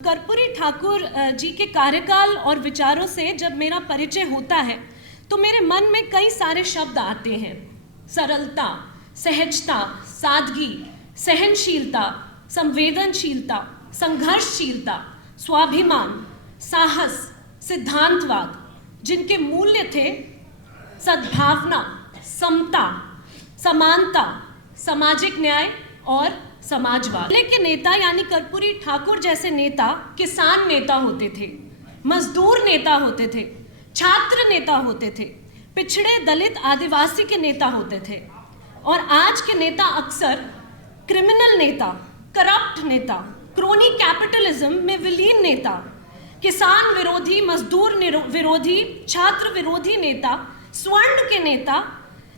कर्पूरी ठाकुर जी के कार्यकाल और विचारों से जब मेरा परिचय होता है तो मेरे मन में कई सारे शब्द आते हैं। सरलता, सहजता, सादगी, सहनशीलता, संवेदनशीलता, संघर्षशीलता, स्वाभिमान, साहस, सिद्धांतवाद, जिनके मूल्य थे सद्भावना, समता, समानता, सामाजिक न्याय और समाजवाद। पहले के नेता यानी कर्पूरी ठाकुर जैसे नेता किसान नेता होते थे, मजदूर नेता होते थे, छात्र नेता होते थे, पिछड़े दलित आदिवासी के नेता होते थे। और आज के नेता अक्सर क्रिमिनल नेता, करप्ट नेता, क्रोनी कैपिटलिज्म में विलीन नेता, किसान विरोधी, मजदूर विरोधी, छात्र विरोधी नेता, स्वर्ण के नेता,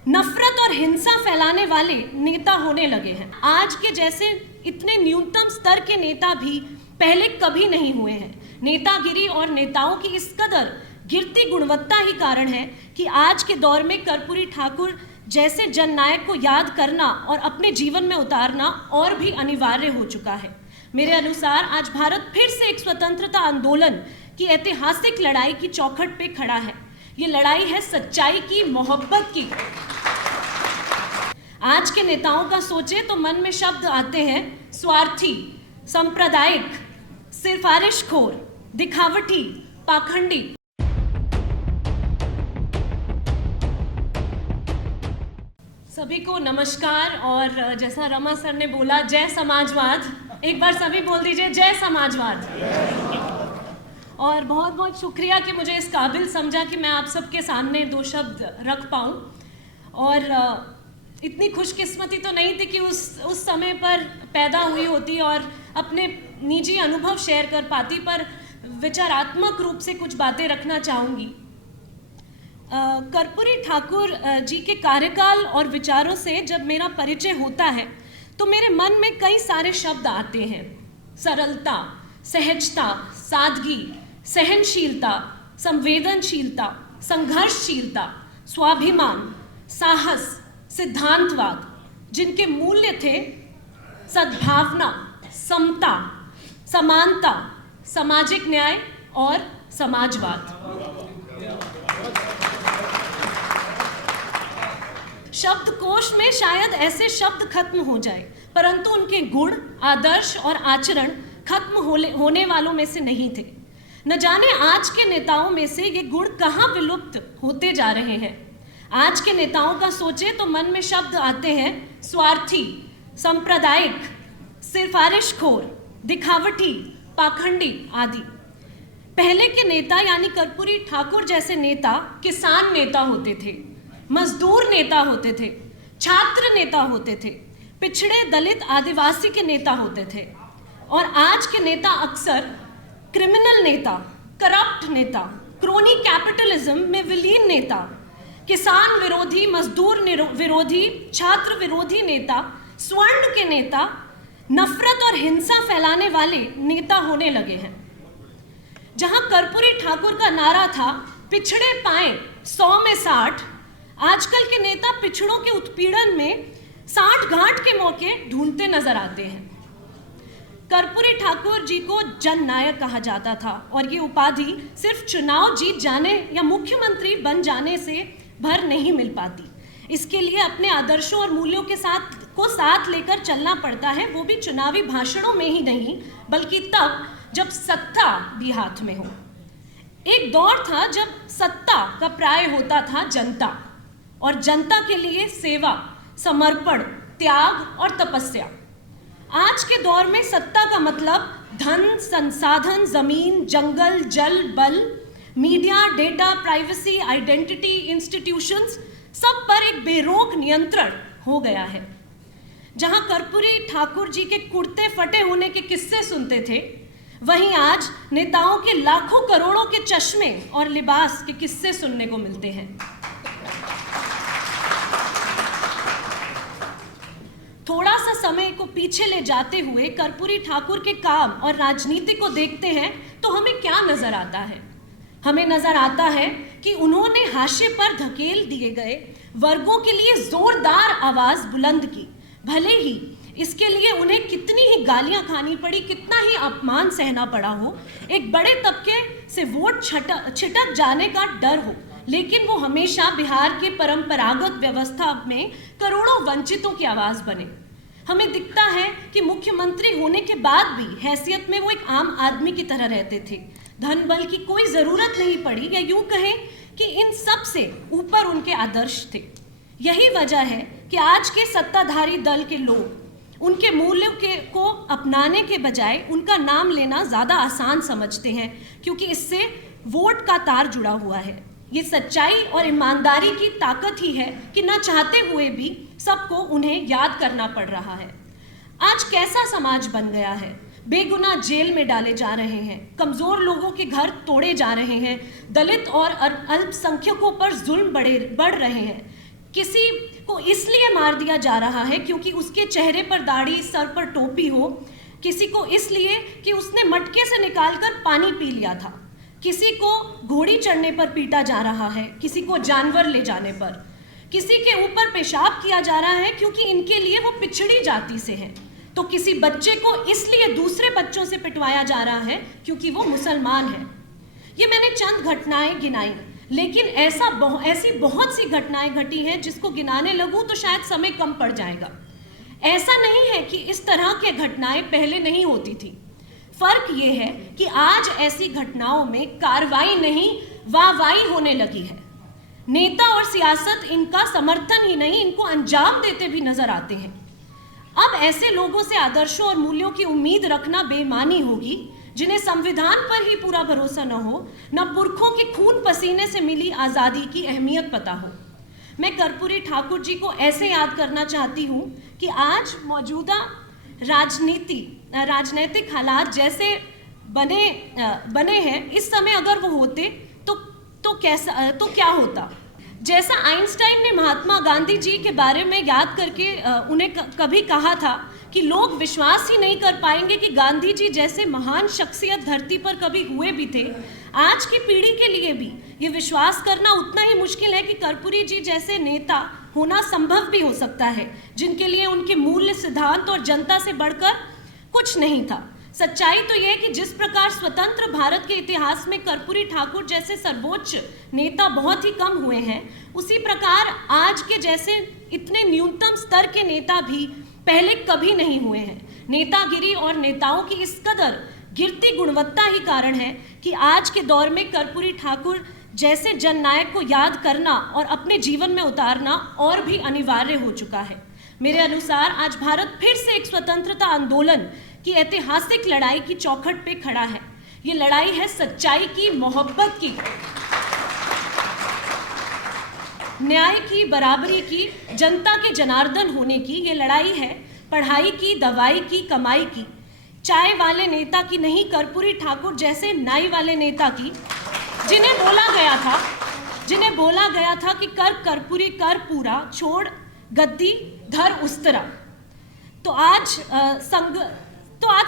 नफरत और हिंसा फैलाने वाले नेता होने लगे हैं। आज के जैसे इतने न्यूनतम स्तर के नेता भी पहले कभी नहीं हुए हैं। नेतागिरी और नेताओं की इस कदर गिरती गुणवत्ता ही कारण है कि आज के दौर में कर्पूरी ठाकुर जैसे जननायक को याद करना और अपने जीवन में उतारना और भी अनिवार्य हो चुका है। मेरे अनुसार आज भारत फिर से एक स्वतंत्रता आंदोलन की ऐतिहासिक लड़ाई की चौखट पे खड़ा है। ये लड़ाई है सच्चाई की, मोहब्बत की। आज के नेताओं का सोचे तो मन में शब्द आते हैं स्वार्थी, सांप्रदायिक, सिफारिशखोर, दिखावटी, पाखंडी। सभी को नमस्कार। और जैसा रमा सर ने बोला, जय समाजवाद। एक बार सभी बोल दीजिए, जय समाजवाद। और बहुत बहुत शुक्रिया कि मुझे इस काबिल समझा कि मैं आप सबके सामने दो शब्द रख पाऊँ। और इतनी खुशकिस्मती तो नहीं थी कि उस समय पर पैदा हुई होती और अपने निजी अनुभव शेयर कर पाती, पर विचारात्मक रूप से कुछ बातें रखना चाहूँगी। कर्पूरी ठाकुर जी के कार्यकाल और विचारों से जब मेरा परिचय होता है तो मेरे मन में कई सारे शब्द आते हैं। सरलता, सहजता, सादगी, सहनशीलता, संवेदनशीलता, संघर्षशीलता, स्वाभिमान, साहस, सिद्धांतवाद, जिनके मूल्य थे सद्भावना, समता, समानता, सामाजिक न्याय और समाजवाद। शब्दकोश में शायद ऐसे शब्द खत्म हो जाए, परंतु उनके गुण, आदर्श और आचरण खत्म होने वालों में से नहीं थे। न जाने आज के नेताओं में से ये गुण कहाँ विलुप्त होते जा रहे हैं। आज के नेताओं का सोचे तो मन में शब्द आते हैं स्वार्थी, सांप्रदायिक, सिफारिशखोर, दिखावटी, पाखंडी आदि। पहले के नेता यानी कर्पूरी ठाकुर जैसे नेता किसान नेता होते थे, मजदूर नेता होते थे, छात्र नेता होते थे, पिछड़े दलित आदिवासी के नेता होते थे। और आज के नेता अक्सर क्रिमिनल नेता, करप्ट नेता, क्रोनी कैपिटलिज्म में विलीन नेता, किसान विरोधी, मजदूर विरोधी, छात्र विरोधी नेता, स्वर्ण के नेता, नफरत और हिंसा फैलाने वाले नेता होने लगे हैं। जहां कर्पूरी ठाकुर का नारा था पिछड़े पाए 100 में 60, आजकल के नेता पिछड़ों के उत्पीड़न में 60 घाट के मौके ढूंढते नजर आते हैं। कर्पूरी ठाकुर जी को जननायक कहा जाता था और ये उपाधि सिर्फ चुनाव जीत जाने या मुख्यमंत्री बन जाने से भर नहीं मिल पाती। इसके लिए अपने आदर्शों और मूल्यों के साथ लेकर चलना पड़ता है, वो भी चुनावी भाषणों में ही नहीं, बल्कि तब जब सत्ता भी हाथ में हो। एक दौर था जब सत्ता का पर्याय होता था जनता, और जनता के लिए सेवा, समर्पण, त्याग और तपस्या। आज के दौर में सत्ता का मतलब धन, संसाधन, जमीन, जंगल, जल, बल, media, data, privacy, identity, institutions, सब पर एक बेरोक नियंत्रण हो गया है। जहां कर्पूरी ठाकुर जी के कुर्ते फटे होने के किस्से सुनते थे, वहीं आज नेताओं के लाखों करोड़ों के चश्मे और लिबास के किस्से सुनने को मिलते हैं। थोड़ा सा समय को पीछे ले जाते हुए कर्पूरी ठाकुर के काम और राजनीति को देखते हैं तो हमें क्या नजर आता है? हमें नजर आता है कि उन्होंने हाशिए पर धकेल दिए गए वर्गों के लिए जोरदार आवाज बुलंद की। भले ही इसके लिए उन्हें कितनी ही गालियां खानी पड़ी, कितना ही अपमान सहना पड़ा हो, एक बड़े तबके से वोट छिटक जाने का डर हो, लेकिन वो हमेशा बिहार के परंपरागत व्यवस्था में करोड़ों वंचितों की आवाज बने। हमें दिखता है कि मुख्यमंत्री होने के बाद भी हैसियत में वो एक आम आदमी की तरह रहते थे। धन बल की कोई जरूरत नहीं पड़ी, या यूं कहें कि इन सब से ऊपर उनके आदर्श थे। यही वजह है कि आज के सत्ताधारी दल के लोग उनके मूल्यों को अपनाने के बजाय उनका नाम लेना ज्यादा आसान समझते हैं, क्योंकि इससे वोट का तार जुड़ा हुआ है। ये सच्चाई और ईमानदारी की ताकत ही है कि न चाहते हुए भी सबको उन्हें याद करना पड़ रहा है। आज कैसा समाज बन गया है, बेगुनाह जेल में डाले जा रहे हैं, कमजोर लोगों के घर तोड़े जा रहे हैं, दलित और अल्पसंख्यकों पर जुल्म बढ़ रहे हैं। किसी को इसलिए मार दिया जा रहा है क्योंकि उसके चेहरे पर दाढ़ी, सर पर टोपी हो, किसी को इसलिए कि उसने मटके से निकालकर पानी पी लिया था, किसी को घोड़ी चढ़ने पर पीटा जा रहा है, किसी को जानवर ले जाने पर, किसी के ऊपर पेशाब किया जा रहा है क्योंकि इनके लिए वो पिछड़ी जाति से हैं, तो किसी बच्चे को इसलिए दूसरे बच्चों से पिटवाया जा रहा है क्योंकि वो मुसलमान है। ये मैंने चंद घटनाएं गिनाई, लेकिन ऐसी बहुत सी घटनाएं घटी हैं जिसको गिनाने लगूं तो शायद समय कम पड़ जाएगा। ऐसा नहीं है कि इस तरह की घटनाएं पहले नहीं होती थी। फर्क ये है कि आज ऐसी घटनाओं में कार्रवाई नहीं, वाहवाही होने लगी है। नेता और सियासत इनका समर्थन ही नहीं, इनको अंजाम देते भी नजर आते हैं। अब ऐसे लोगों से आदर्शों और मूल्यों की उम्मीद रखना बेईमानी होगी जिन्हें संविधान पर ही पूरा भरोसा न हो, न पुरखों के खून पसीने से मिली आज़ादी की अहमियत पता हो। मैं कर्पूरी ठाकुर जी को ऐसे याद करना चाहती हूँ कि आज मौजूदा राजनीतिक हालात जैसे बने हैं, इस समय अगर वो होते तो क्या होता। जैसा आइंस्टाइन ने महात्मा गांधी जी के बारे में याद करके उन्हें कभी कहा था कि लोग विश्वास ही नहीं कर पाएंगे कि गांधी जी जैसे महान शख्सियत धरती पर कभी हुए भी थे, आज की पीढ़ी के लिए भी ये विश्वास करना उतना ही मुश्किल है कि कर्पूरी जी जैसे नेता होना संभव भी हो सकता है, जिनके लिए उनके मूल्य, सिद्धांत और जनता से बढ़कर कुछ नहीं था। सच्चाई तो यह है कि जिस प्रकार स्वतंत्र भारत के इतिहास में कर्पूरी ठाकुर जैसे सर्वोच्च नेता बहुत ही कम हुए हैं, उसी प्रकार आज के जैसे इतने न्यूनतम स्तर के नेता भी पहले कभी नहीं हुए हैं। नेतागिरी और नेताओं की इस कदर गिरती गुणवत्ता ही कारण है कि आज के दौर में कर्पूरी ठाकुर जैसे जननायक को याद करना और अपने जीवन में उतारना और भी अनिवार्य हो चुका है। मेरे अनुसार आज भारत फिर से एक स्वतंत्रता आंदोलन की ऐतिहासिक लड़ाई की चौखट पे खड़ा है। ये लड़ाई है सच्चाई की, मोहब्बत की, न्याय की, बराबरी की, जनता के जनार्दन होने की। ये लड़ाई है पढ़ाई की, दवाई की, कमाई की, चाय वाले नेता की नहीं, कर्पूरी ठाकुर जैसे नाई वाले नेता की, जिन्हें बोला गया था कि कर कर्पूरी कर पूरा, छोड़ गद्दी धर उस्तरा। तो आज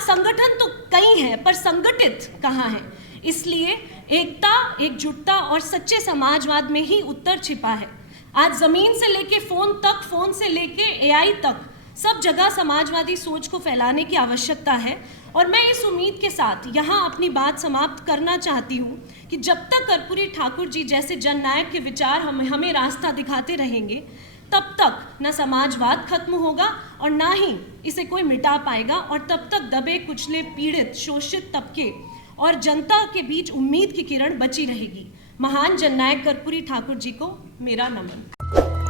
संगठन तो कई हैं, पर संगठित कहाँ है। इसलिए एकता, एकजुटता और सच्चे समाजवाद में ही उत्तर छिपा है। आज जमीन से लेके फोन तक, फोन से लेके एआई तक, सब जगह समाजवादी सोच को फैलाने की आवश्यकता है। और मैं इस उम्मीद के साथ यहाँ अपनी बात समाप्त करना चाहती हूँ कि जब तक कर्पूरी ठाकुर जी जैसे जननायक के विचार हमें रास्ता दिखाते रहेंगे, तब तक न समाजवाद खत्म होगा और ना ही इसे कोई मिटा पाएगा। और तब तक दबे, कुचले, पीड़ित, शोषित तबके और जनता के बीच उम्मीद की किरण बची रहेगी। महान जननायक कर्पूरी ठाकुर जी को मेरा नमन।